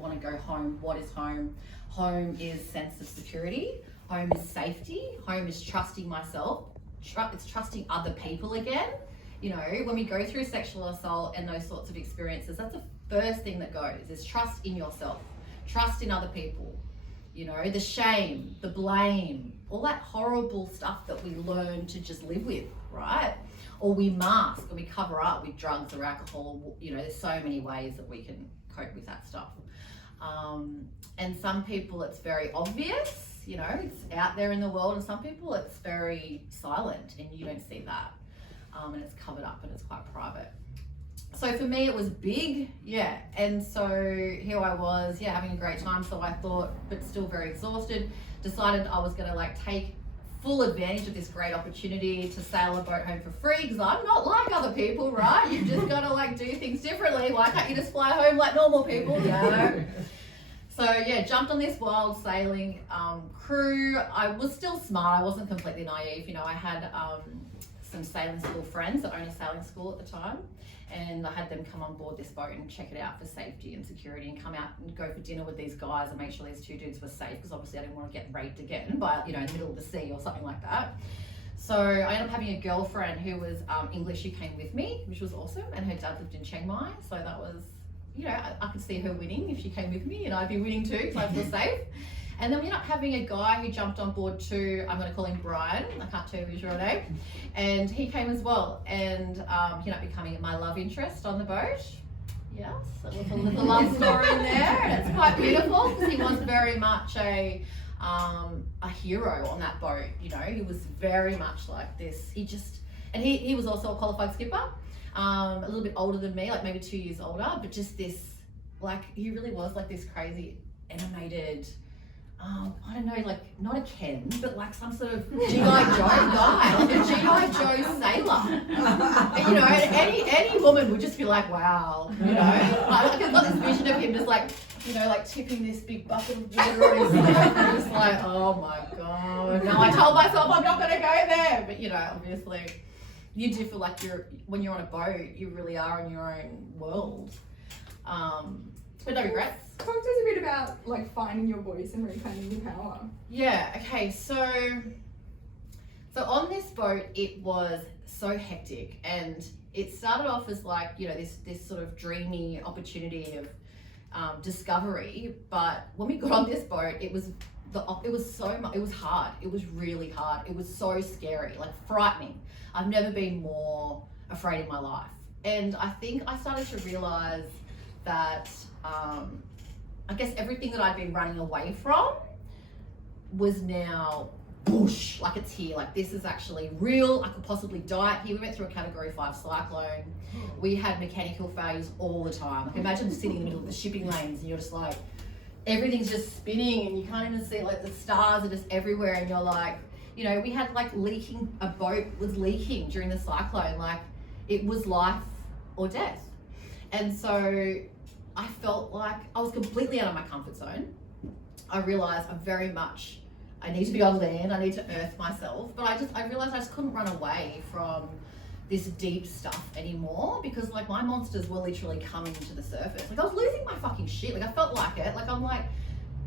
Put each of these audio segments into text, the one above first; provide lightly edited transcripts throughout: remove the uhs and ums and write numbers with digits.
want to go home. What is home? Home is sense of security. Home is safety. Home is trusting myself. It's trusting other people again. You know, when we go through sexual assault and those sorts of experiences, that's the first thing that goes, is trust in yourself, trust in other people. You know, the shame, the blame, all that horrible stuff that we learn to just live with, right? Or we mask or we cover up with drugs or alcohol. You know, there's so many ways that we can cope with that stuff. And some people it's very obvious, you know, it's out there in the world, and some people it's very silent and you don't see that. And it's covered up and it's quite private. So for me it was big, yeah. And so here I was, yeah, having a great time. So I thought, but still very exhausted, decided I was gonna like take full advantage of this great opportunity to sail a boat home for free, because I'm not like other people, right? You've just gotta like do things differently. Why can't you just fly home like normal people? No. So yeah, jumped on this wild sailing crew. I was still smart, I wasn't completely naive. You know, I had some sailing school friends that owned a sailing school at the time, and I had them come on board this boat and check it out for safety and security, and come out and go for dinner with these guys and make sure these two dudes were safe, because obviously I didn't want to get raped again by, you know, in the middle of the sea or something like that. So I ended up having a girlfriend who was English, who came with me, which was awesome, and her dad lived in Chiang Mai, so that was, you know, I could see her winning if she came with me, and I'd be winning too because I feel safe. And then we ended up having a guy who jumped on board too. I'm going to call him Brian. I can't tell you his real name. And he came as well. And he ended up becoming my love interest on the boat. Yes, there was a little love story in there. And it's quite beautiful because he was very much a hero on that boat. You know, he was very much like this. He was also a qualified skipper. A little bit older than me, like maybe 2 years older. But just this, like, he really was like this crazy animated, I don't know, like not a Ken, but like some sort of G.I. Joe guy, like a G.I. Joe sailor. And, you know, any woman would just be like, wow, you know. I've got this vision of him just like, you know, like tipping this big bucket of water on his head, and just like, oh my God. No, I told myself I'm not going to go there. But, you know, obviously you do feel like when you're on a boat, you really are in your own world. But no regrets. Talk to us a bit about like finding your voice and reclaiming your power. Yeah, okay, so on this boat it was so hectic, and it started off as like, you know, this sort of dreamy opportunity of discovery, but when we got on this boat it was hard. It was really hard. It was so scary, like frightening. I've never been more afraid in my life. And I think I started to realize that I guess everything that I'd been running away from was now whoosh, like it's here, like this is actually real. I could possibly die here. We went through a category 5 cyclone. We had mechanical failures all the time. Like imagine sitting in the middle of the shipping lanes and you're just like, everything's just spinning and you can't even see, like the stars are just everywhere, and you're like, you know, we had like a boat was leaking during the cyclone, like it was life or death. And so I felt like I was completely out of my comfort zone. I realized I need to be on land, I need to earth myself, but I realized I just couldn't run away from this deep stuff anymore, because like my monsters were literally coming to the surface. Like I was losing my fucking shit. Like I felt like it. Like I'm like,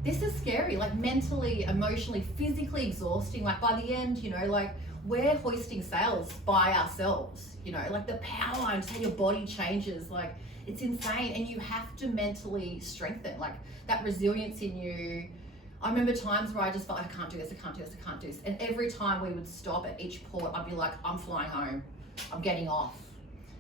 this is scary, like mentally, emotionally, physically exhausting. Like by the end, you know, like we're hoisting sails by ourselves, you know, like the power and how your body changes, like it's insane. And you have to mentally strengthen, like that resilience in you. I remember times where I just felt like I can't do this, I can't do this, I can't do this. And every time we would stop at each port, I'd be like, I'm flying home, I'm getting off.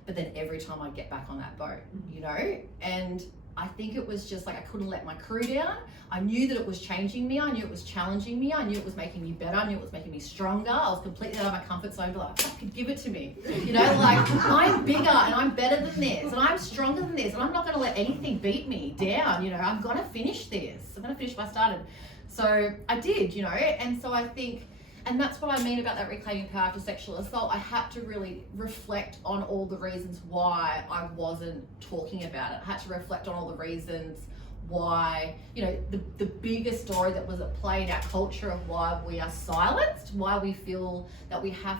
But then every time I'd get back on that boat, you know? And I think it was just like I couldn't let my crew down. I knew that it was changing me. I knew it was challenging me. I knew it was making me better. I knew it was making me stronger. I was completely out of my comfort zone, but like, fucking give it to me. You know, like I'm bigger and I'm better than this and I'm stronger than this, and I'm not going to let anything beat me down. You know, I'm going to finish this. I'm going to finish what I started. So I did, you know, and so I think, and that's what I mean about that reclaiming power after sexual assault. I had to really reflect on all the reasons why I wasn't talking about it. I had to reflect on all the reasons why, you know, the bigger story that was at play in our culture of why we are silenced, why we feel that we can't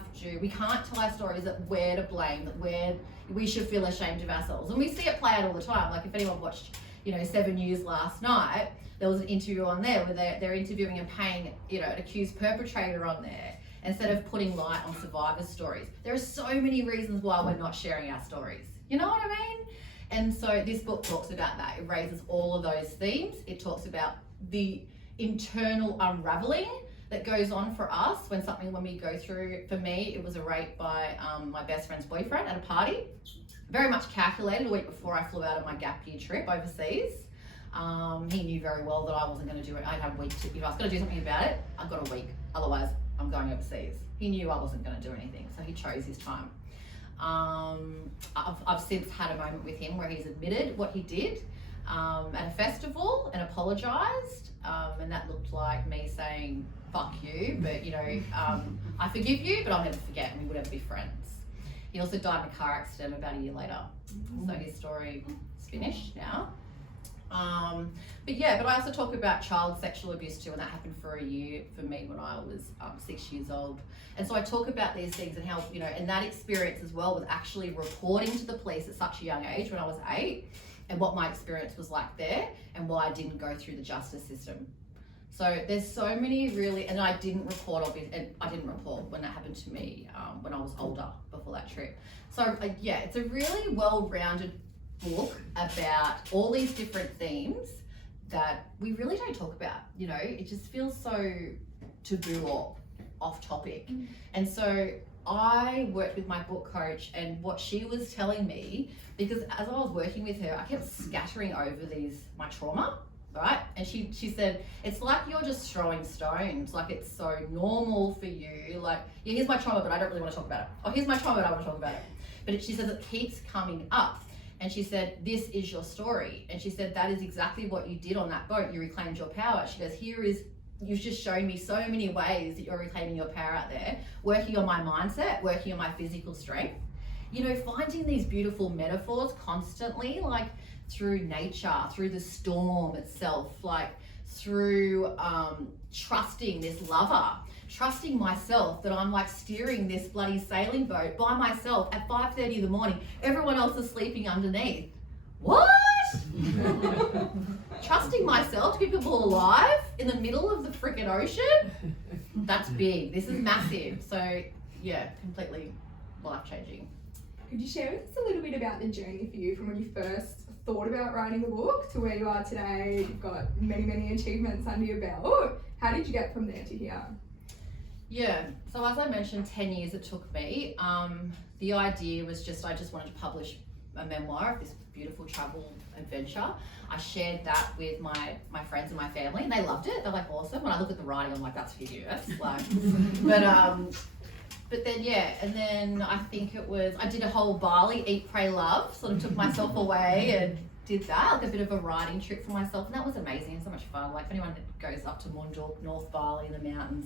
tell our stories, that we're to blame, that we should feel ashamed of ourselves. And we see it play out all the time. Like if anyone watched 7 News last night, there was an interview on there where they're interviewing and paying, an accused perpetrator on there instead of putting light on survivor stories. There are so many reasons why we're not sharing our stories. You know what I mean? And so this book talks about that. It raises all of those themes. It talks about the internal unraveling that goes on for us when we go through. For me, it was a rape by my best friend's boyfriend at a party. Very much calculated a week before I flew out on my gap year trip overseas. He knew very well that I wasn't going to do it. I had a week to, if I was going to do something about it, I've got a week. Otherwise, I'm going overseas. He knew I wasn't going to do anything, so he chose his time. I've since had a moment with him where he's admitted what he did at a festival and apologised, and that looked like me saying, fuck you, but I forgive you, but I'll never forget, and we would never be friends. He also died in a car accident about a year later, so his story is finished now. But I also talk about child sexual abuse too, and that happened for a year for me when I was 6 years old. And so I talk about these things and how, and that experience as well with actually reporting to the police at such a young age when I was 8, and what my experience was like there, and why I didn't go through the justice system. So there's so many really, and I didn't report when that happened to me when I was older before that trip. So it's a really well-rounded book about all these different themes that we really don't talk about. It just feels so taboo or off topic. And so I worked with my book coach, and what she was telling me, because as I was working with her, I kept scattering over my trauma, right? And she said, it's like you're just throwing stones, like it's so normal for you, like, yeah, here's my trauma, but I don't really want to talk about it. Oh, here's my trauma, but I want to talk about it. But she says it keeps coming up. And she said, this is your story. And she said, that is exactly what you did on that boat. You reclaimed your power. She goes, you've just shown me so many ways that you're reclaiming your power out there, working on my mindset, working on my physical strength. Finding these beautiful metaphors constantly, like through nature, through the storm itself, like through trusting this lover, trusting myself that I'm like steering this bloody sailing boat by myself at 5:30 in the morning. Everyone else is sleeping underneath. What? Trusting myself to keep people alive in the middle of the freaking ocean? That's big. This is massive. So yeah, completely life-changing. Could you share with us a little bit about the journey for you from when you first thought about writing the book to where you are today? You've got many, many achievements under your belt. How did you get from there to here? Yeah, so as I mentioned, 10 years it took me. The idea was I just wanted to publish a memoir of this beautiful travel adventure. I shared that with my friends and my family, and they loved it. They're like, awesome. When I look at the writing, I'm like, that's hideous. But then, and then I think I did a whole Bali, Eat, Pray, Love, sort of took myself away and did that, like a bit of a writing trip for myself, and that was amazing and so much fun. Like, if anyone that goes up to Munduk, North Bali in the mountains,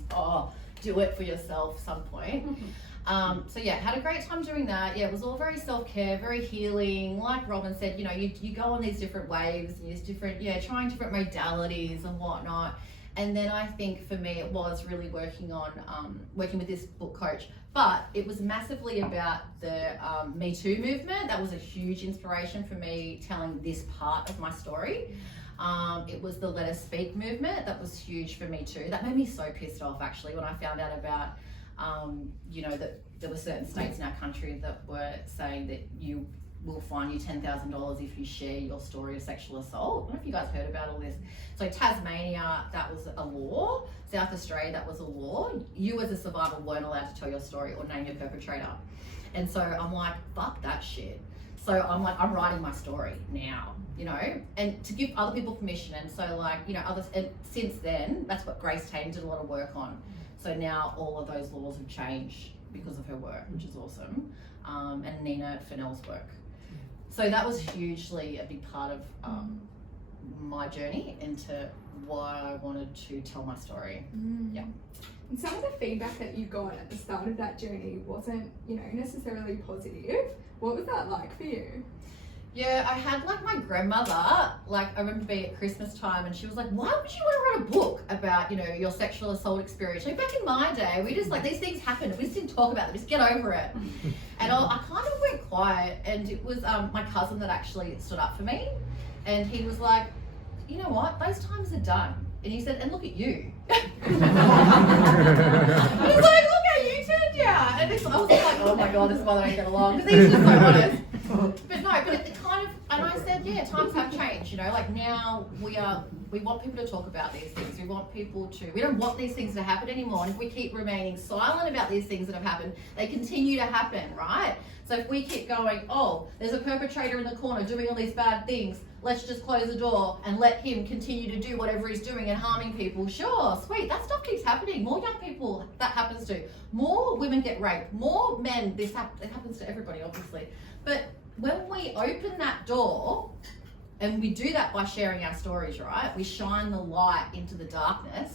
do it for yourself some point. Had a great time doing that. Yeah, it was all very self-care, very healing. Like Robin said, you go on these different waves and these different, trying different modalities and whatnot. And then I think for me, it was really working with this book coach, but it was massively about the Me Too movement. That was a huge inspiration for me telling this part of my story. It was the Let Us Speak movement. That was huge for me too. That made me so pissed off actually when I found out about, that there were certain states in our country that were saying that you will fine you $10,000 if you share your story of sexual assault. I don't know if you guys heard about all this. So Tasmania, that was a law. South Australia, that was a law. You as a survivor weren't allowed to tell your story or name your perpetrator. And so I'm like, fuck that shit. So I'm like, I'm writing my story now, and to give other people permission. And so others, and since then, that's what Grace Tame did a lot of work on. So now all of those laws have changed because of her work, which is awesome. And Nina Fennell's work. So that was hugely a big part of my journey into why I wanted to tell my story. Yeah. And some of the feedback that you got at the start of that journey wasn't, necessarily positive. What was that like for you? Yeah, I had my grandmother, I remember being at Christmas time and she was like, why would you want to write a book about, your sexual assault experience? Back in my day, we just these things happened and we just didn't talk about them, just get over it. And I kind of went quiet, and it was my cousin that actually stood up for me. And he was like, you know what, those times are done. And he said, and look at you. He's like, look how you turned out. And I was like, oh my God, this mother ain't get along. Because he's just so honest. But no, but it kind of, and I said, yeah, times have changed, you know, like now we want people to talk about these things. We don't want these things to happen anymore. And if we keep remaining silent about these things that have happened, they continue to happen, right? So if we keep going, oh, there's a perpetrator in the corner doing all these bad things, let's just close the door and let him continue to do whatever he's doing and harming people. Sure, sweet, that stuff keeps happening. More young people that happens to. More women get raped. More men, it happens to everybody, obviously. But when we open that door, and we do that by sharing our stories, right? We shine the light into the darkness,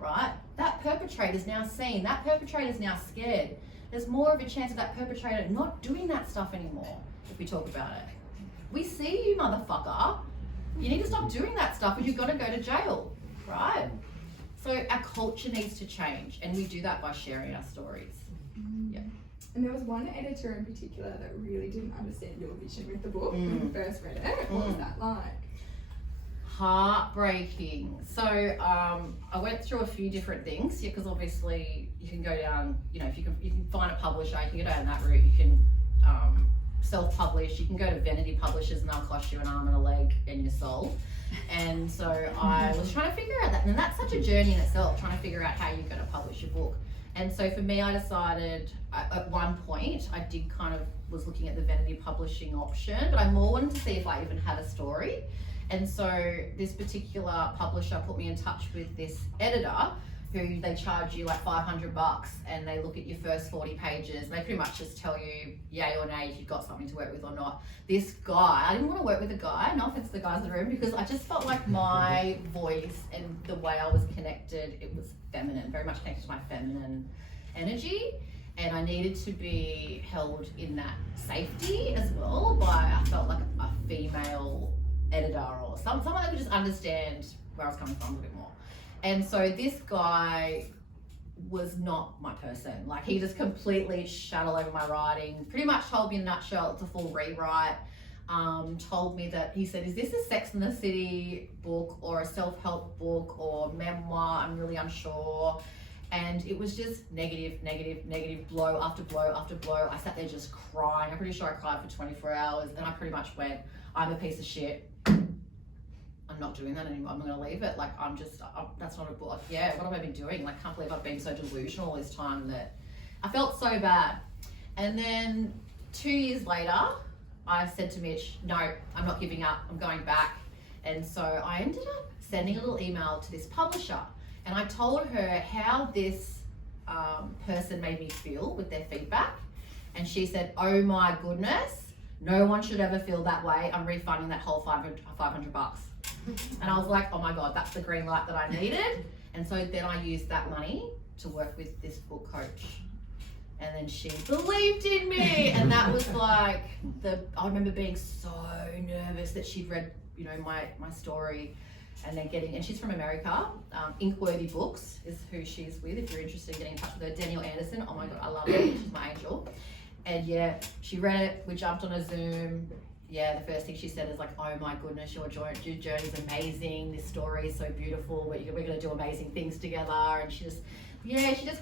right? That perpetrator is now seen. That perpetrator is now scared. There's more of a chance of that perpetrator not doing that stuff anymore if we talk about it. We see you, motherfucker. You need to stop doing that stuff, or you're going to go to jail, right? So our culture needs to change, and we do that by sharing our stories. Yeah. And there was one editor in particular that really didn't understand your vision with the book when you first read it. What was that like? Heartbreaking. So I went through a few different things, because obviously you can go down, you know, if you can find a publisher, you can go down that route. You can self-publish, you can go to vanity publishers and they'll cost you an arm and a leg and your soul. And so I was trying to figure out that, and that's such a journey in itself, trying to figure out how you're going to publish your book. And so for me, I decided at one point, I did was looking at the vanity publishing option, but I more wanted to see if I even had a story. And so this particular publisher put me in touch with this editor who they charge you like $500, and they look at your first 40 pages and they pretty much just tell you yay or nay if you've got something to work with or not. This guy, I didn't want to work with a guy, no offense to the guys in the room, because I just felt like my voice and the way I was connected, it was feminine, very much connected to my feminine energy, and I needed to be held in that safety as well by, I felt like a female editor or someone that could just understand where I was coming from a bit more. And so this guy was not my person. Like, he just completely shat all over my writing, pretty much told me in a nutshell it's a full rewrite. Told me that, he said, is this a Sex and the City book or a self-help book or memoir? I'm really unsure. And it was just negative, blow after blow after blow. I sat there just crying. I'm pretty sure I cried for 24 hours, and I pretty much went, I'm a piece of shit. I'm not doing that anymore. I'm going to leave it. Like, that's not a book. Yeah, what have I been doing? Like, can't believe I've been so delusional this time that I felt so bad. And then 2 years later, I said to Mitch, no, I'm not giving up. I'm going back. And so I ended up sending a little email to this publisher, and I told her how this person made me feel with their feedback. And she said, oh my goodness, no one should ever feel that way. I'm refunding that whole $500. And I was like, oh my God, that's the green light that I needed. And so then I used that money to work with this book coach. And then she believed in me. And that was like, I remember being so nervous that she'd read, you know, my story, and then and she's from America. Inkworthy Books is who she's with, if you're interested in getting in touch with her. Danielle Anderson, oh my God, I love her, she's my angel. And yeah, she read it, we jumped on a Zoom. Yeah, the first thing she said is like, oh my goodness, your journey's amazing, this story is so beautiful, we're going to do amazing things together. And she just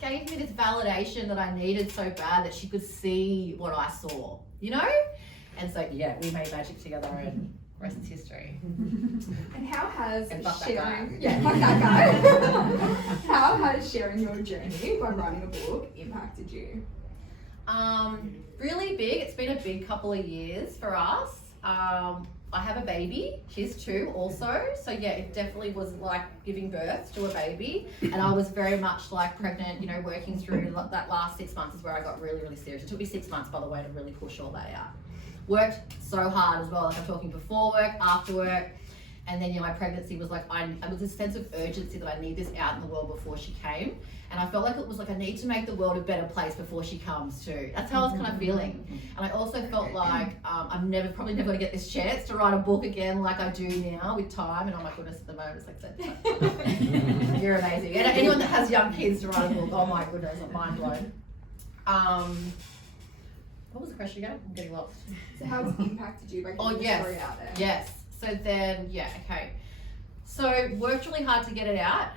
gave me this validation that I needed so bad, that she could see what I saw, you know? And so yeah, we made magic together, and rest is history. And how has sharing, fuck that guy. How has sharing your journey by writing a book impacted you? Really big. It's been a big couple of years for us. I have a baby. She's 2 also. So yeah, it definitely was like giving birth to a baby. And I was very much like pregnant, you know, working through that last 6 months is where I got really, really serious. It took me 6 months, by the way, to really push all that out. Worked so hard as well. Like, I'm talking before work, after work. And then, you know, my pregnancy was like, it was a sense of urgency that I need this out in the world before she came. And I felt like it was like, I need to make the world a better place before she comes too. That's how I was kind of feeling. And I also felt like I'm probably never going to get this chance to write a book again like I do now with time. And oh my goodness, at the moment it's like that. You're amazing. And anyone that has young kids to write a book, oh my goodness, I'm mind blown. What was the question again? I'm getting lost. So how has it impacted you by getting the story out there? Yes. So then, so worked really hard to get it out.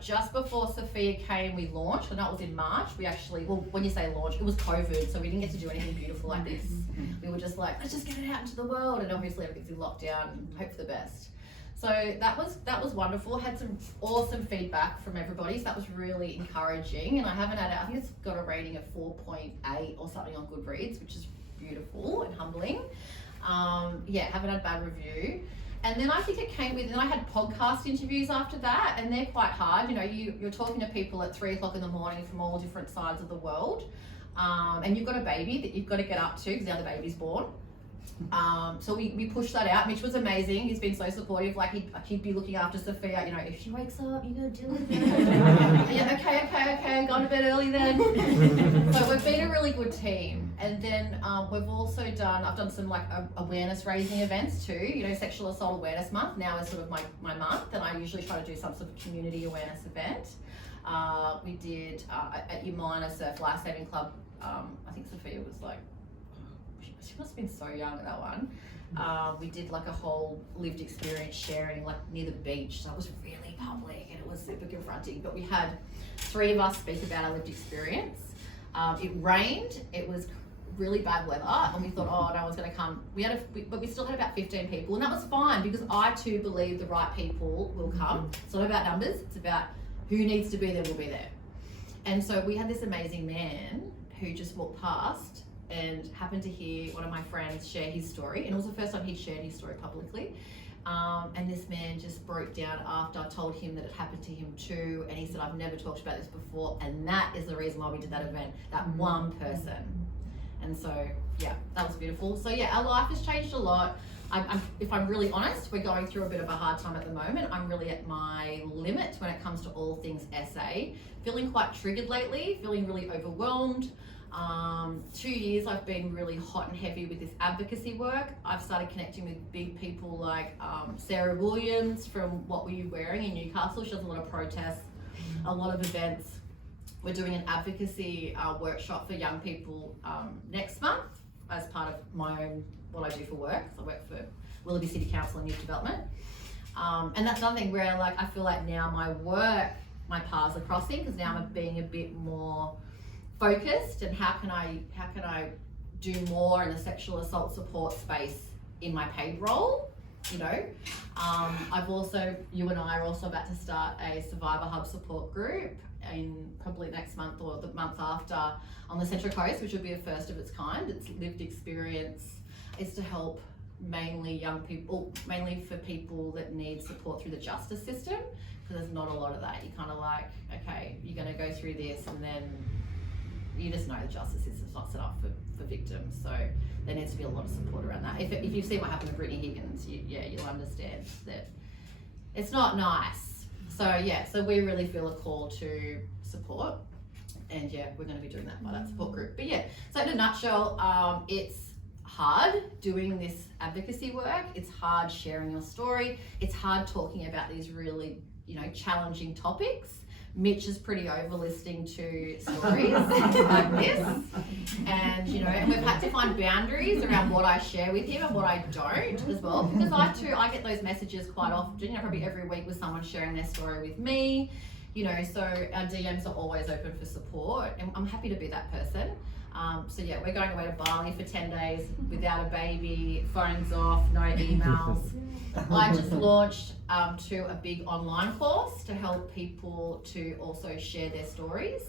Just before Sophia came, we launched, and that was in March. We actually, well, when you say launch, it was COVID, so we didn't get to do anything beautiful like this. We were just like, let's just get it out into the world, and obviously everything's in lockdown, and hope for the best. So that was wonderful. Had some awesome feedback from everybody, so that was really encouraging. And I haven't had, I think it's got a rating of 4.8 or something on Goodreads, which is beautiful and humbling. Haven't had a bad review. And then I think it came with, and I had podcast interviews after that, and they're quite hard. You know, you're talking to people at 3 o'clock in the morning from all different sides of the world. And you've got a baby that you've got to get up to because now the baby's born. So we pushed that out, which was amazing. He's been so supportive. Like he'd be looking after Sophia, you know, if she wakes up, you're gonna do it. Yeah, okay, gone to bed early then. So we've been a really good team. And then we've also I've done some like awareness raising events too. You know, Sexual Assault Awareness Month now is sort of my month, and I usually try to do some sort of community awareness event. We did at Umina Surf Lifesaving Club. I think Sophia was like, she must have been so young at that one. We did like a whole lived experience sharing like near the beach. So it was really public and it was super confronting. But we had 3 of us speak about our lived experience. It rained, it was really bad weather, and we thought, oh, no one's gonna come. But we still had about 15 people, and that was fine because I too believe the right people will come. It's not about numbers, it's about who needs to be there will be there. And so we had this amazing man who just walked past and happened to hear one of my friends share his story, and it was the first time he'd shared his story publicly. And this man just broke down after I told him that it happened to him too, and he said, I've never talked about this before, and that is the reason why we did that event, that one person. And so, yeah, that was beautiful. So yeah, our life has changed a lot. If I'm really honest, we're going through a bit of a hard time at the moment. I'm really at my limit when it comes to all things SA. Feeling quite triggered lately, feeling really overwhelmed. 2 years I've been really hot and heavy with this advocacy work. I've started connecting with big people like Sarah Williams from What Were You Wearing in Newcastle. She does a lot of protests, a lot of events. We're doing an advocacy workshop for young people next month as part of my own, what I do for work. So I work for Willoughby City Council and Youth Development. And that's another thing where like I feel like now my work, my paths are crossing because now I'm being a bit more focused, and how can I do more in the sexual assault support space in my paid role, you know. I've also, you and I are also about to start a Survivor Hub support group in probably next month or the month after on the Central Coast, which will be a first of its kind. It's lived experience. It's to help mainly young people, mainly for people that need support through the justice system, because there's not a lot of that. You're kind of like, okay, you're going to go through this, and then you just know the justice system's not set up for victims, so there needs to be a lot of support around that. If you've seen what happened to Brittany Higgins, you'll understand that it's not nice. So we really feel a call to support, and we're going to be doing that by that support group. But so in a nutshell, it's hard doing this advocacy work. It's hard sharing your story. It's hard talking about these really, challenging topics. Mitch is pretty over listening to stories like this, and and we've had to find boundaries around what I share with him and what I don't as well, because I get those messages quite often, probably every week with someone sharing their story with me, so our DMs are always open for support, and I'm happy to be that person. We're going away to Bali for 10 days without a baby, phones off, no emails. I just launched to a big online course to help people to also share their stories.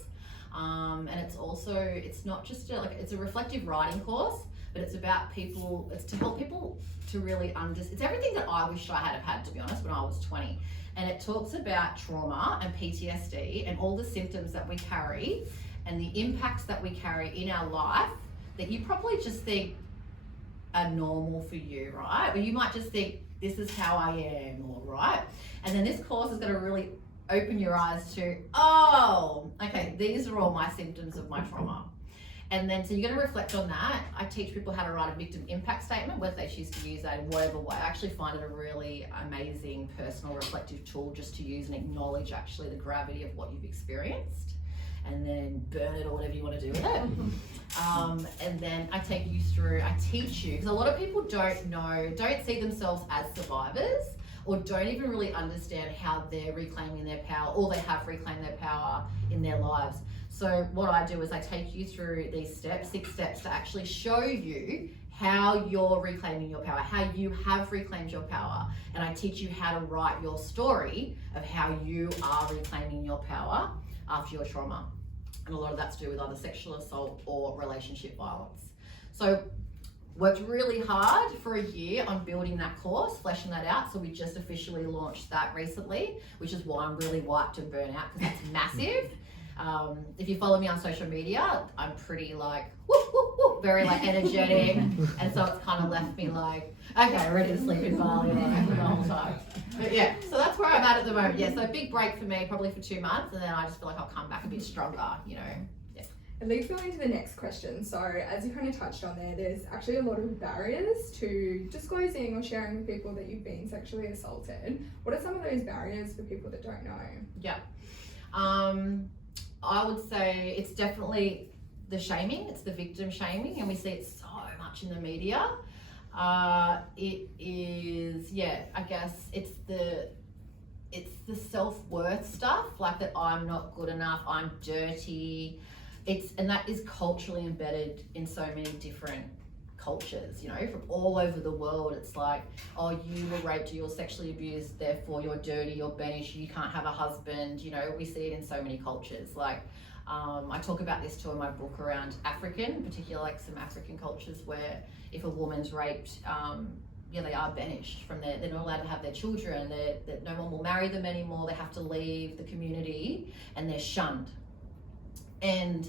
And it's not just it's a reflective writing course, but it's about it's to help people to really understand. It's everything that I wish I had, to be honest, when I was 20. And it talks about trauma and PTSD and all the symptoms that we carry and the impacts that we carry in our life that you probably just think are normal for you, right? Or you might just think, this is how I am, or right? And then this course is going to really open your eyes to, oh, okay, these are all my symptoms of my trauma. And then, so you're going to reflect on that. I teach people how to write a victim impact statement, whether they choose to use that in whatever way. I actually find it a really amazing personal reflective tool just to use and acknowledge actually the gravity of what you've experienced. and then burn it or whatever you want to do with it. And then I take you through, I teach you, because a lot of people don't see themselves as survivors, or don't even really understand how they're reclaiming their power, or they have reclaimed their power in their lives. So what I do is I take you through these steps, 6 steps, to actually show you how you're reclaiming your power, how you have reclaimed your power. And I teach you how to write your story of how you are reclaiming your power after your trauma. And a lot of that's to do with either sexual assault or relationship violence. So worked really hard for a year on building that course, fleshing that out. So we just officially launched that recently, which is why I'm really wiped and burnt out, because that's massive. If you follow me on social media, I'm pretty like, whoop, whoop, whoop, very like energetic. And so it's kind of left me like, okay, ready to sleep in Bali like, the whole time. But yeah, so that's where I'm at the moment. Yeah, so a big break for me, probably for 2 months. And then I just feel like I'll come back a bit stronger, you know. Yeah. It leads me into the next question. So as you kind of touched on there's actually a lot of barriers to disclosing or sharing with people that you've been sexually assaulted. What are some of those barriers for people that don't know? Yeah. I would say it's definitely the shaming, it's the victim shaming, and we see it so much in the media. It is, yeah, I guess it's the self-worth stuff, like that I'm not good enough, I'm dirty. And that is culturally embedded in so many different cultures, you know, from all over the world. It's like, oh, you were raped, you were sexually abused, therefore you're dirty, you're banished, you can't have a husband. You know, we see it in so many cultures. Like, I talk about this too in my book around African, particularly like some African cultures where if a woman's raped, they are banished from they're not allowed to have their children, that no one will marry them anymore, they have to leave the community, and they're shunned. And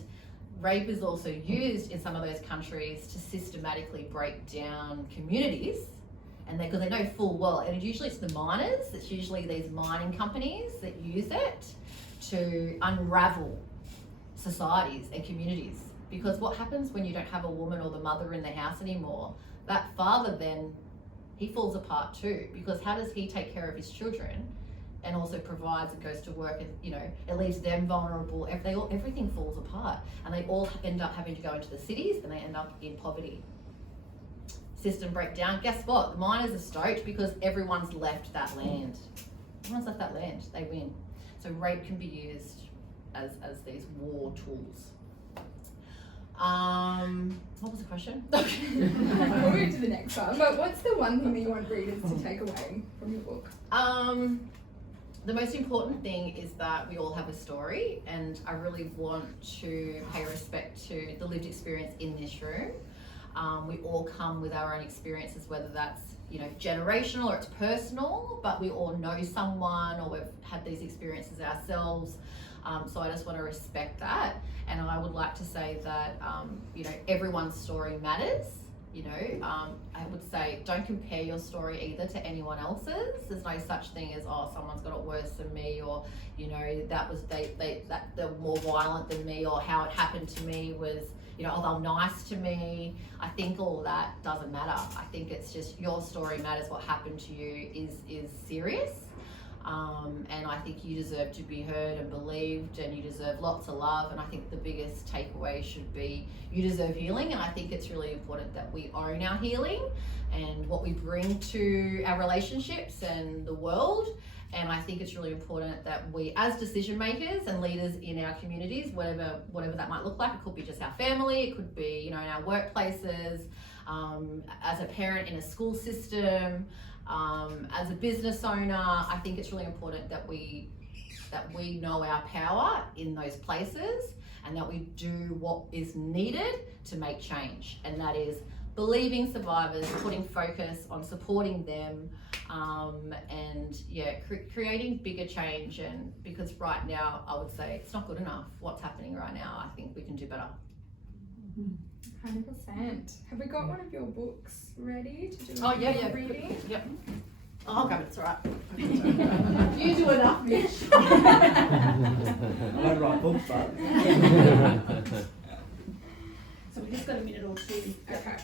rape is also used in some of those countries to systematically break down communities, and because they know full well, and usually it's the miners, it's usually these mining companies that use it to unravel societies and communities. Because what happens when you don't have a woman or the mother in the house anymore, that father then, he falls apart too, because how does he take care of his children and also provides and goes to work, and you know, it leaves them vulnerable. Everything falls apart, and they all end up having to go into the cities, and they end up in poverty. System breakdown. Guess what? The miners are stoked because everyone's left that land. Everyone's left that land. They win. So rape can be used as these war tools. What was the question? We'll move to the next one. But what's the one thing that you want readers to take away from your book? The most important thing is that we all have a story, and I really want to pay respect to the lived experience in this room. We all come with our own experiences, whether that's, you know, generational or it's personal, but we all know someone or we've had these experiences ourselves. So I just want to respect that. And I would like to say that, you know, everyone's story matters. You know, I would say don't compare your story either to anyone else's. There's no such thing as, oh, someone's got it worse than me, or, you know, that was they're more violent than me, or how it happened to me was, you know, oh, they're nice to me. I think all that doesn't matter. I think it's just your story matters. What happened to you is serious. And I think you deserve to be heard and believed, and you deserve lots of love. And I think the biggest takeaway should be you deserve healing. And I think it's really important that we own our healing and what we bring to our relationships and the world. And I think it's really important that we, as decision makers and leaders in our communities, whatever that might look like, it could be just our family, it could be, you know, in our workplaces, as a parent in a school system, as a business owner, I think it's really important that we know our power in those places, and that we do what is needed to make change. And that is believing survivors, putting focus on supporting them, and creating bigger change. And because right now, I would say it's not good enough what's happening right now. I think we can do better. 100%. Have we got one of your books ready to do reading? Yep. Oh, I'll grab it, it's alright. You do enough, Mitch. I don't write books, but. So we just got a minute or two. Okay.